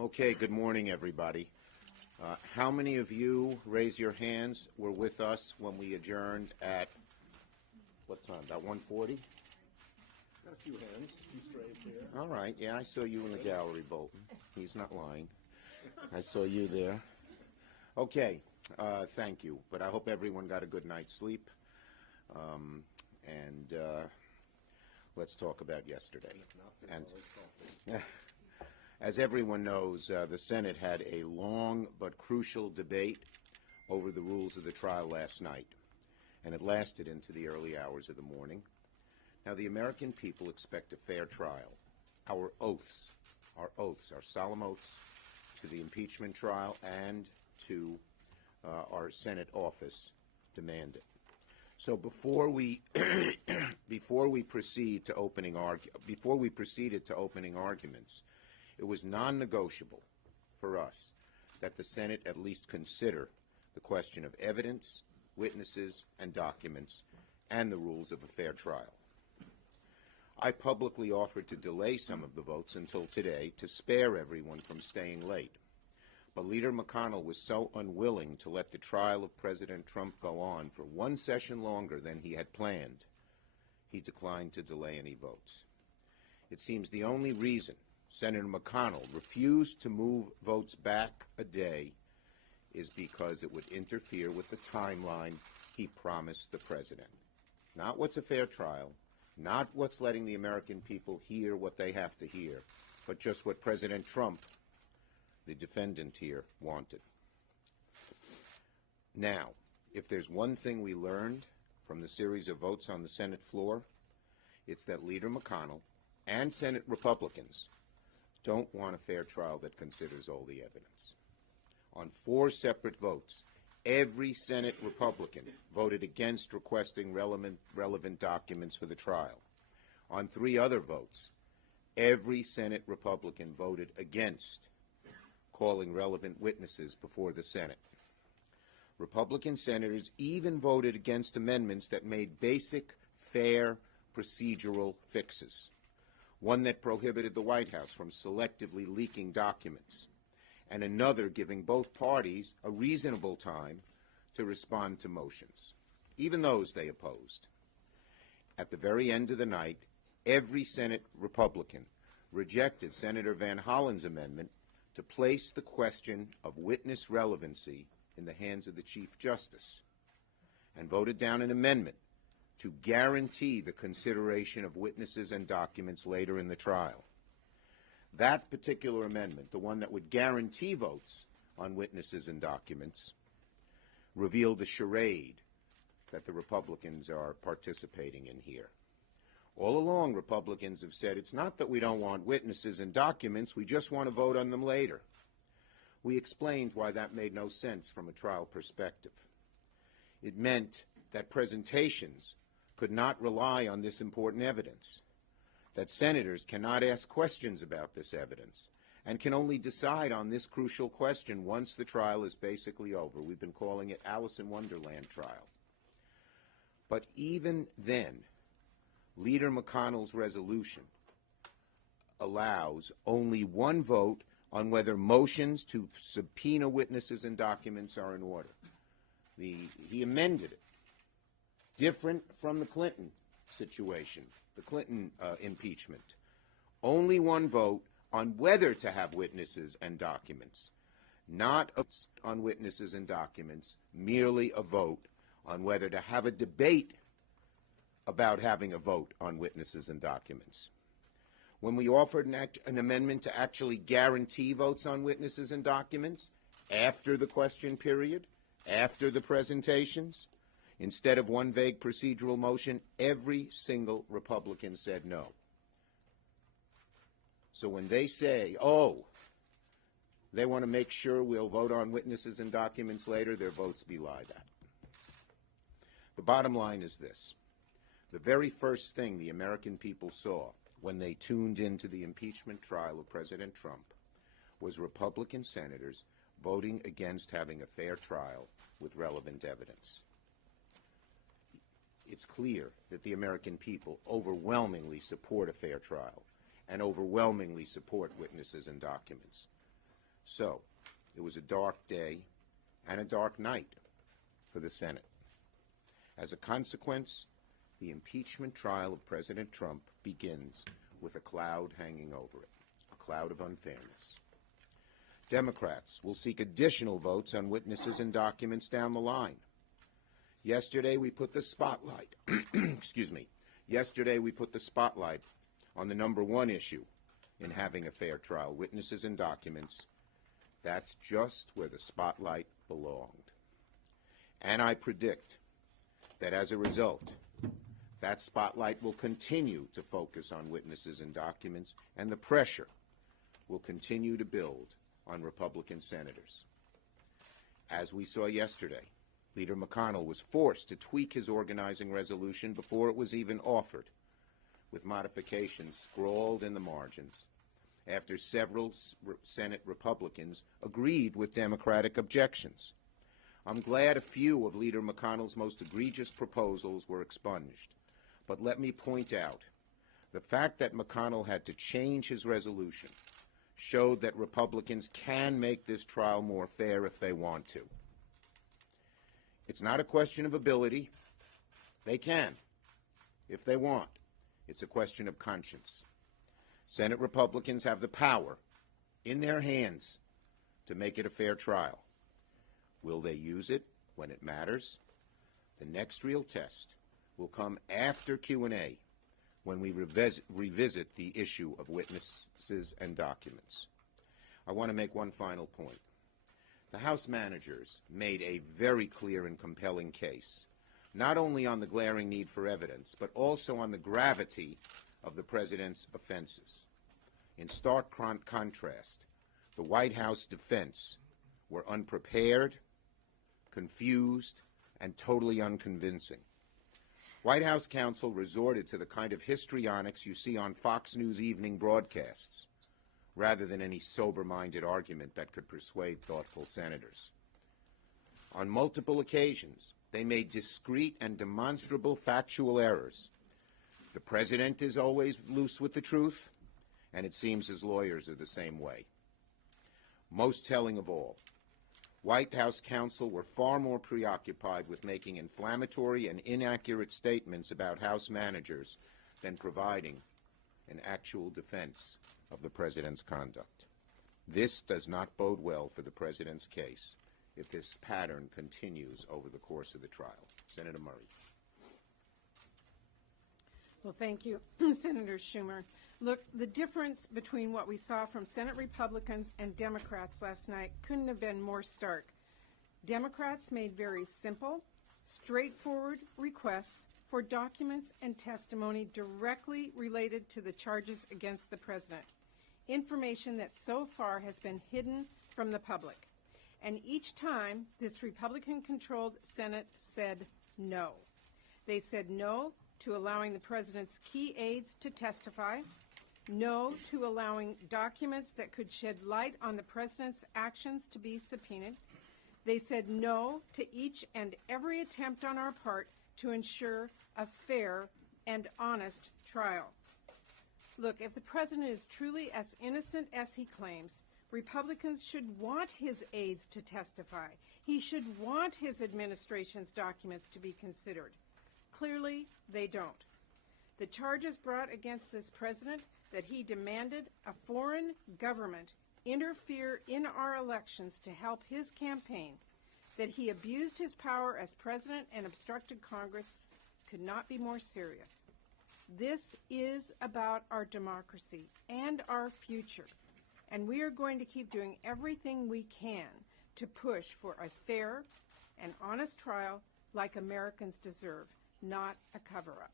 Okay, good morning, everybody. How many of you, raise your hands, were with us when we adjourned at, what time, about 1:40? Got a few hands, few strays here. All right, yeah, I saw you in the gallery, Bolton. He's not lying. I saw you there. Okay, thank you. But I hope everyone got a good night's sleep. And let's talk about yesterday. And as everyone knows, the Senate had a long but crucial debate over the rules of the trial last night, and it lasted into the early hours of the morning. Now, the American people expect a fair trial. Our oaths, our solemn oaths to the impeachment trial and to our Senate office demand it. So before we proceeded to opening arguments, it was non-negotiable for us that the Senate at least consider the question of evidence, witnesses, and documents, and the rules of a fair trial. I publicly offered to delay some of the votes until today to spare everyone from staying late. But Leader McConnell was so unwilling to let the trial of President Trump go on for one session longer than he had planned, he declined to delay any votes. It seems the only reason Senator McConnell refused to move votes back a day is because it would interfere with the timeline he promised the president. Not what's a fair trial, not what's letting the American people hear what they have to hear, but just what President Trump, the defendant here, wanted. Now, if there's one thing we learned from the series of votes on the Senate floor, it's that Leader McConnell and Senate Republicans don't want a fair trial that considers all the evidence. On 4 separate votes, every Senate Republican voted against requesting relevant documents for the trial. On 3 other votes, every Senate Republican voted against calling relevant witnesses before the Senate. Republican senators even voted against amendments that made basic, fair, procedural fixes. One that prohibited the White House from selectively leaking documents, and another giving both parties a reasonable time to respond to motions. Even those they opposed. At the very end of the night, every Senate Republican rejected Senator Van Hollen's amendment to place the question of witness relevancy in the hands of the Chief Justice, and voted down an amendment to guarantee the consideration of witnesses and documents later in the trial. That particular amendment, the one that would guarantee votes on witnesses and documents, revealed a charade that the Republicans are participating in here. All along, Republicans have said it's not that we don't want witnesses and documents, we just want to vote on them later. We explained why that made no sense from a trial perspective. It meant that presentations could not rely on this important evidence, that senators cannot ask questions about this evidence, and can only decide on this crucial question once the trial is basically over. We've been calling it Alice in Wonderland trial. But even then, Leader McConnell's resolution allows only one vote on whether motions to subpoena witnesses and documents are in order. He amended it. Different from the Clinton situation, the Clinton impeachment. Only one vote on whether to have witnesses and documents. Not on witnesses and documents, merely a vote on whether to have a debate about having a vote on witnesses and documents. When we offered an amendment to actually guarantee votes on witnesses and documents after the question period, after the presentations, instead of one vague procedural motion, every single Republican said no. So when they say, oh, they want to make sure we'll vote on witnesses and documents later, their votes belie that. The bottom line is this. The very first thing the American people saw when they tuned into the impeachment trial of President Trump was Republican senators voting against having a fair trial with relevant evidence. It's clear that the American people overwhelmingly support a fair trial and overwhelmingly support witnesses and documents. So, it was a dark day and a dark night for the Senate. As a consequence, the impeachment trial of President Trump begins with a cloud hanging over it, a cloud of unfairness. Democrats will seek additional votes on witnesses and documents down the line. Yesterday we put the spotlight, Yesterday we put the spotlight on the number one issue in having a fair trial, witnesses and documents. That's just where the spotlight belonged. And I predict that as a result, that spotlight will continue to focus on witnesses and documents, and the pressure will continue to build on Republican senators. As we saw yesterday, Leader McConnell was forced to tweak his organizing resolution before it was even offered, with modifications scrawled in the margins, after several Senate Republicans agreed with Democratic objections. I'm glad a few of Leader McConnell's most egregious proposals were expunged. But let me point out, the fact that McConnell had to change his resolution showed that Republicans can make this trial more fair if they want to. It's not a question of ability. They can, if they want. It's a question of conscience. Senate Republicans have the power in their hands to make it a fair trial. Will they use it when it matters? The next real test will come after Q&A, when we revisit the issue of witnesses and documents. I want to make one final point. The House managers made a very clear and compelling case, not only on the glaring need for evidence, but also on the gravity of the president's offenses. In stark contrast, the White House defense were unprepared, confused, and totally unconvincing. White House counsel resorted to the kind of histrionics you see on Fox News evening broadcasts, rather than any sober-minded argument that could persuade thoughtful senators. On multiple occasions, they made discrete and demonstrable factual errors. The president is always loose with the truth, and it seems his lawyers are the same way. Most telling of all, White House counsel were far more preoccupied with making inflammatory and inaccurate statements about House managers than providing an actual defense of the president's conduct. This does not bode well for the president's case if this pattern continues over the course of the trial. Senator Murray. Well, thank you, Senator Schumer. Look, the difference between what we saw from Senate Republicans and Democrats last night couldn't have been more stark. Democrats made very simple, straightforward requests for documents and testimony directly related to the charges against the president, information that so far has been hidden from the public. And each time, this Republican-controlled Senate said no. They said no to allowing the president's key aides to testify, no to allowing documents that could shed light on the president's actions to be subpoenaed. They said no to each and every attempt on our part to ensure a fair and honest trial. Look, if the president is truly as innocent as he claims, Republicans should want his aides to testify. He should want his administration's documents to be considered. Clearly, they don't. The charges brought against this president that he demanded a foreign government interfere in our elections to help his campaign, that he abused his power as president and obstructed Congress, could not be more serious. This is about our democracy and our future, and we are going to keep doing everything we can to push for a fair and honest trial like Americans deserve, not a cover-up.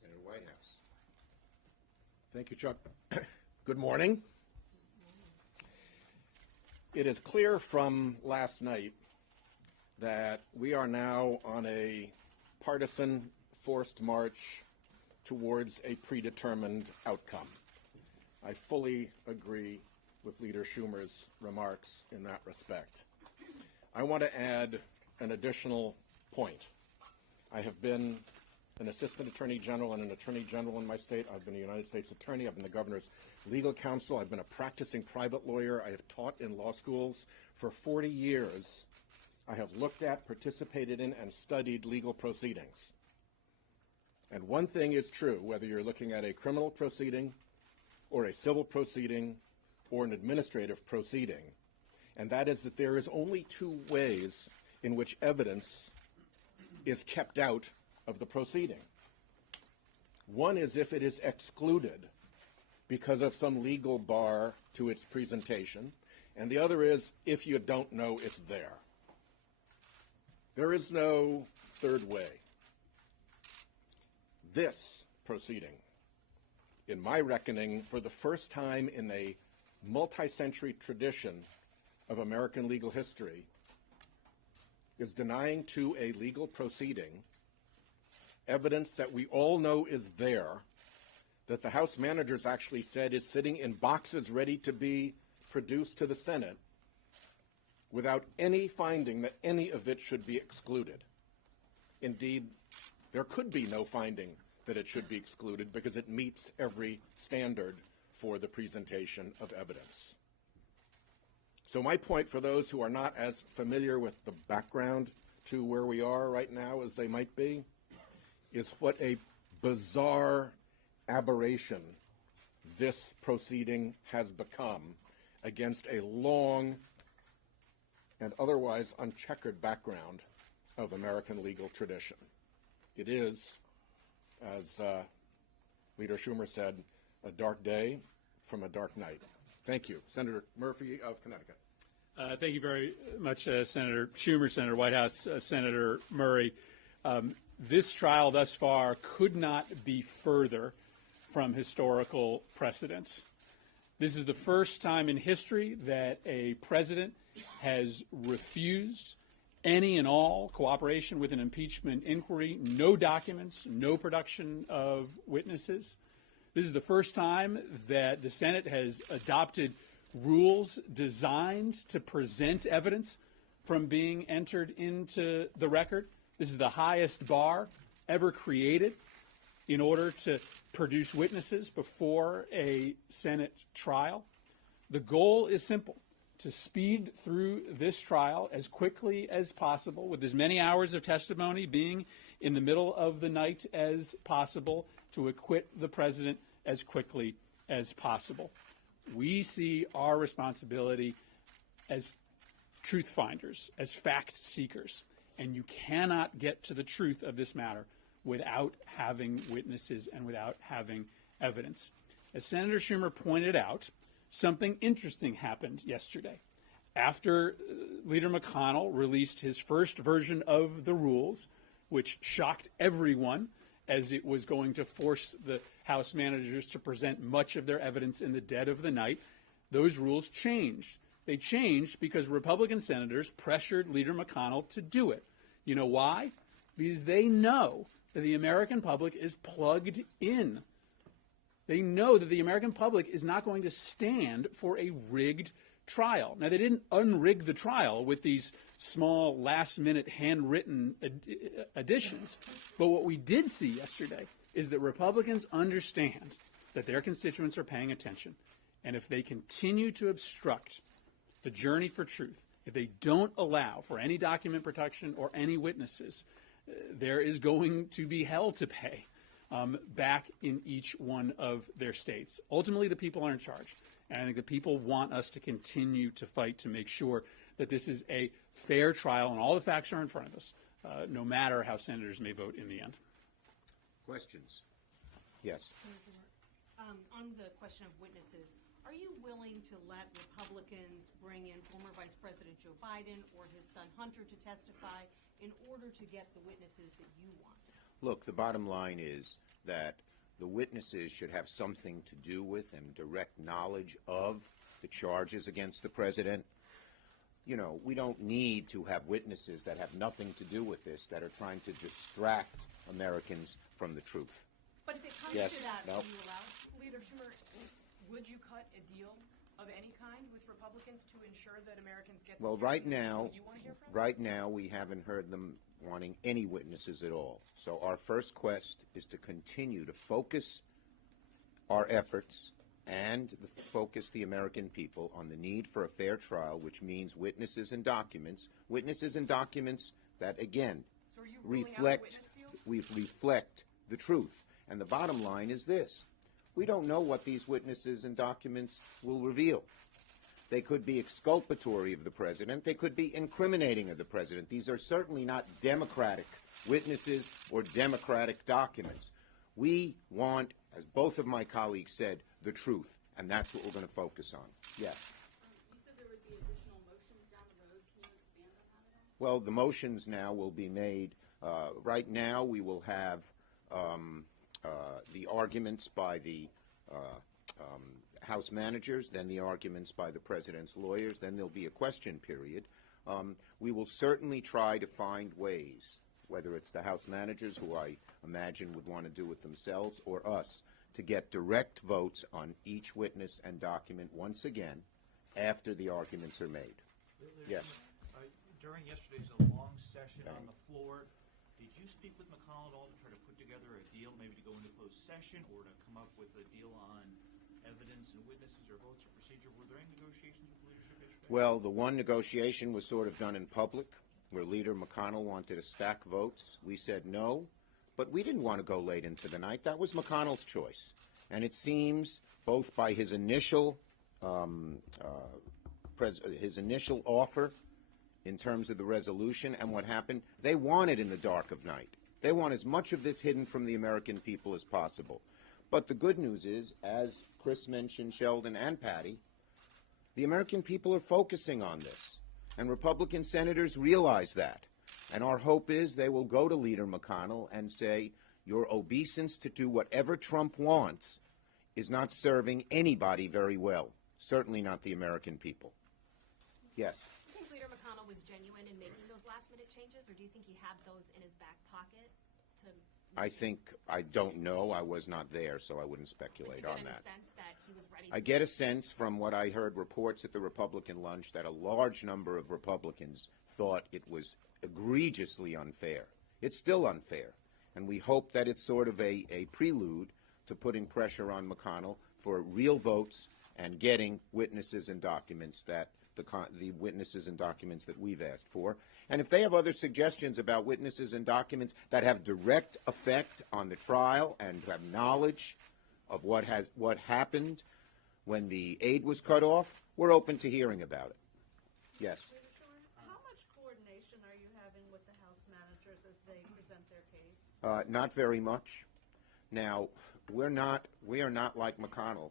Senator Whitehouse. Thank you, Chuck. Good morning. It is clear from last night that we are now on a partisan forced march towards a predetermined outcome. I fully agree with Leader Schumer's remarks in that respect. I want to add an additional point. I have been an assistant attorney general and an attorney general in my state. I've been a United States attorney. I've been the governor's legal counsel. I've been a practicing private lawyer. I have taught in law schools for 40 years. I have looked at, participated in, and studied legal proceedings. And one thing is true, whether you're looking at a criminal proceeding or a civil proceeding or an administrative proceeding, and that is that there is only two ways in which evidence is kept out of the proceeding. One is if it is excluded because of some legal bar to its presentation, and the other is if you don't know it's there. There is no third way. This proceeding, in my reckoning, for the first time in a multi-century tradition of American legal history, is denying to a legal proceeding evidence that we all know is there, that the House managers actually said is sitting in boxes ready to be produced to the Senate, without any finding that any of it should be excluded. Indeed, there could be no finding that it should be excluded because it meets every standard for the presentation of evidence. So my point for those who are not as familiar with the background to where we are right now as they might be is what a bizarre aberration this proceeding has become against a long and otherwise uncheckered background of American legal tradition. It is, as Leader Schumer said, a dark day from a dark night. Thank you. Senator Murphy of Connecticut. Thank you very much, Senator Schumer, Senator Whitehouse, Senator Murray. This trial thus far could not be further from historical precedents. This is the first time in history that a president has refused any and all cooperation with an impeachment inquiry, no documents, no production of witnesses. This is the first time that the Senate has adopted rules designed to present evidence from being entered into the record. This is the highest bar ever created in order to produce witnesses before a Senate trial. The goal is simple: to speed through this trial as quickly as possible, with as many hours of testimony being in the middle of the night as possible, to acquit the president as quickly as possible. We see our responsibility as truth finders, as fact seekers, and you cannot get to the truth of this matter without having witnesses and without having evidence. As Senator Schumer pointed out, something interesting happened yesterday. After Leader McConnell released his first version of the rules, which shocked everyone, as it was going to force the House managers to present much of their evidence in the dead of the night, those rules changed. They changed because Republican senators pressured Leader McConnell to do it. You know why? Because they know that the American public is plugged in. They know that the American public is not going to stand for a rigged trial. Now, they didn't unrig the trial with these small, last-minute, handwritten additions. But what we did see yesterday is that Republicans understand that their constituents are paying attention. And if they continue to obstruct the journey for truth, if they don't allow for any document protection or any witnesses, there is going to be hell to pay back in each one of their states. Ultimately, the people are in charge. And I think the people want us to continue to fight to make sure that this is a fair trial and all the facts are in front of us, no matter how senators may vote in the end. Questions? Yes. On the question of witnesses, are you willing to let Republicans bring in former Vice President Joe Biden or his son Hunter to testify in order to get the witnesses that you want? Look, the bottom line is that the witnesses should have something to do with and direct knowledge of the charges against the president. You know, we don't need to have witnesses that have nothing to do with this, that are trying to distract Americans from the truth. But if it comes Yes. to that, No. will you allow? Leader Schumer, would you cut a deal of any kind with Republicans to ensure that Americans get to Well, hear right from now, who you want to hear from? right now, we haven't heard them wanting any witnesses at all. So our first quest is to continue to focus our efforts and focus the American people on the need for a fair trial, which means witnesses and documents that, again, So are you ruling out a witness deal? reflect the truth. And the bottom line is this. We don't know what these witnesses and documents will reveal. They could be exculpatory of the president. They could be incriminating of the president. These are certainly not Democratic witnesses or Democratic documents. We want, as both of my colleagues said, the truth, and that's what we're going to focus on. Yes. You said there would be additional motions down the road. Can you expand on that at all? Well, the motions now will be made. Right now, we will have the arguments by the House managers, then the arguments by the president's lawyers, then there'll be a question period. We will certainly try to find ways, whether it's the House managers, who I imagine would want to do it themselves, or us, to get direct votes on each witness and document once again after the arguments are made. Yes. During yesterday's long session on the floor, did you speak with McConnell at all to try to put together a deal, maybe to go into closed session or to come up with a deal on evidence and witnesses or votes or procedure? Were there any negotiations with leadership yesterday? Well, the one negotiation was sort of done in public, where Leader McConnell wanted to stack votes. We said no, but we didn't want to go late into the night. That was McConnell's choice. And it seems, both by his initial offer in terms of the resolution and what happened, they want it in the dark of night. They want as much of this hidden from the American people as possible. But the good news is, as Chris mentioned, Sheldon and Patty, the American people are focusing on this. And Republican senators realize that. And our hope is they will go to Leader McConnell and say, your obeisance to do whatever Trump wants is not serving anybody very well. Certainly not the American people. Yes. Do you think Leader McConnell was genuine in making those last-minute changes, or do you think he had those in his back pocket? I don't know. I was not there, so I wouldn't speculate on that. Sense that he was ready I get a sense from what I heard reports at the Republican lunch that a large number of Republicans thought it was egregiously unfair. It's still unfair, and we hope that it's sort of a prelude to putting pressure on McConnell for real votes and getting witnesses and documents that the witnesses and documents that we've asked for. And if they have other suggestions about witnesses and documents that have direct effect on the trial and have knowledge of what happened when the aid was cut off, we're open to hearing about it. Yes. How much coordination are you having with the House managers as they present their case? Not very much. Now, we are not like McConnell.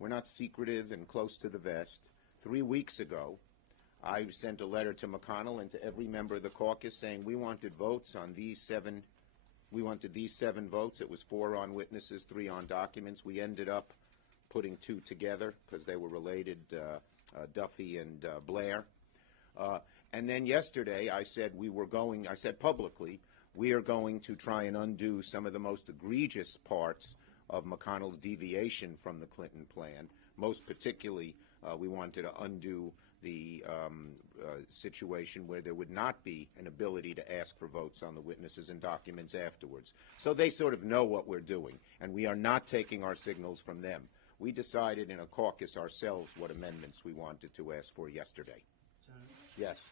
We're not secretive and close to the vest. 3 weeks ago, I sent a letter to McConnell and to every member of the caucus saying we wanted votes on these seven. We wanted these 7 votes. It was 4 on witnesses, 3 on documents. We ended up putting 2 together because they were related, Duffy and Blair. And then yesterday, I said publicly, we are going to try and undo some of the most egregious parts of McConnell's deviation from the Clinton plan. Most particularly, we wanted to undo the situation where there would not be an ability to ask for votes on the witnesses and documents afterwards. So they sort of know what we're doing, and we are not taking our signals from them. We decided in a caucus ourselves what amendments we wanted to ask for yesterday. Yes.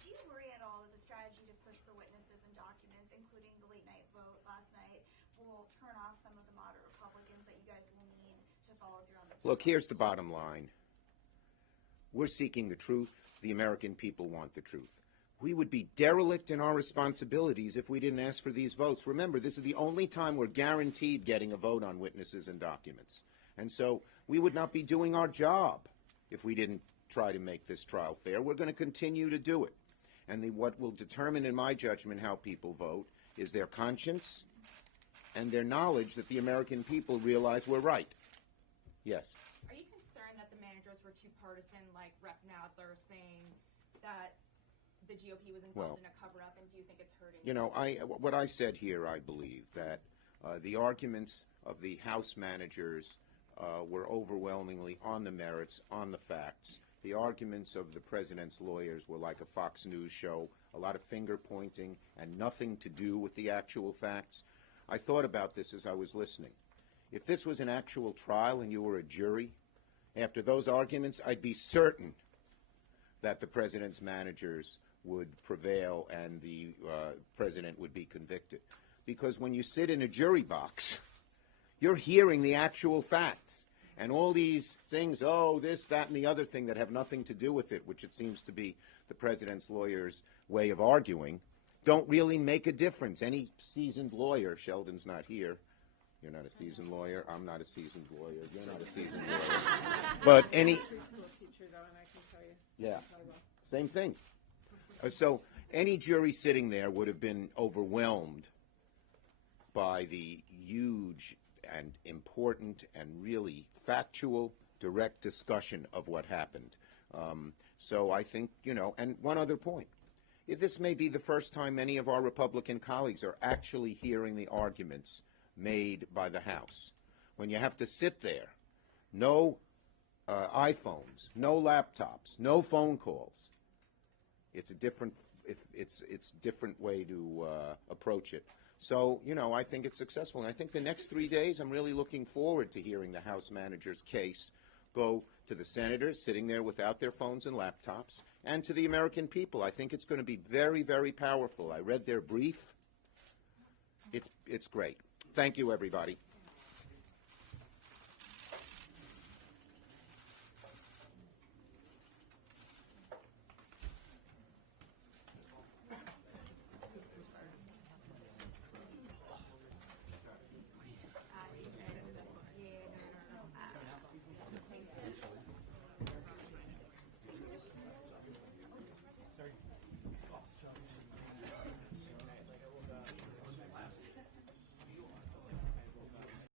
Do you worry at all that the strategy to push for witnesses and documents, including the late-night vote last night, will turn off some of the moderate Republicans that you guys will need to follow through on this? Look, here's the bottom line. We're seeking the truth. The American people want the truth. We would be derelict in our responsibilities if we didn't ask for these votes. Remember, this is the only time we're guaranteed getting a vote on witnesses and documents. And so we would not be doing our job if we didn't try to make this trial fair. We're going to continue to do it. And what will determine, in my judgment, how people vote is their conscience and their knowledge that the American people realize we're right. Yes. Are you concerned that the managers were too partisan, like Rep. Nadler saying that the GOP was involved in a cover-up, and do you think it's hurting? You know, what I said here, I believe that the arguments of the House managers were overwhelmingly on the merits, on the facts. The arguments of the president's lawyers were like a Fox News show, a lot of finger pointing and nothing to do with the actual facts. I thought about this as I was listening. If this was an actual trial and you were a jury, after those arguments, I'd be certain that the president's managers would prevail and the president would be convicted. Because when you sit in a jury box, you're hearing the actual facts. And all these things, oh, this, that, and the other thing that have nothing to do with it, which it seems to be the president's lawyer's way of arguing, don't really make a difference. Any seasoned lawyer, Sheldon's not here. You're not a seasoned lawyer. I'm not a seasoned lawyer. You're not a seasoned lawyer. But any... Yeah, same thing. So any jury sitting there would have been overwhelmed by the huge and important and really factual, direct discussion of what happened. So I think, and one other point. This may be the first time many of our Republican colleagues are actually hearing the arguments made by the House. When you have to sit there, no iPhones, no laptops, no phone calls. It's a different way to approach it. So, I think it's successful. And I think the next 3 days, I'm really looking forward to hearing the House manager's case go to the senators sitting there without their phones and laptops and to the American people. I think it's going to be very, very powerful. I read their brief. It's great. Thank you, everybody.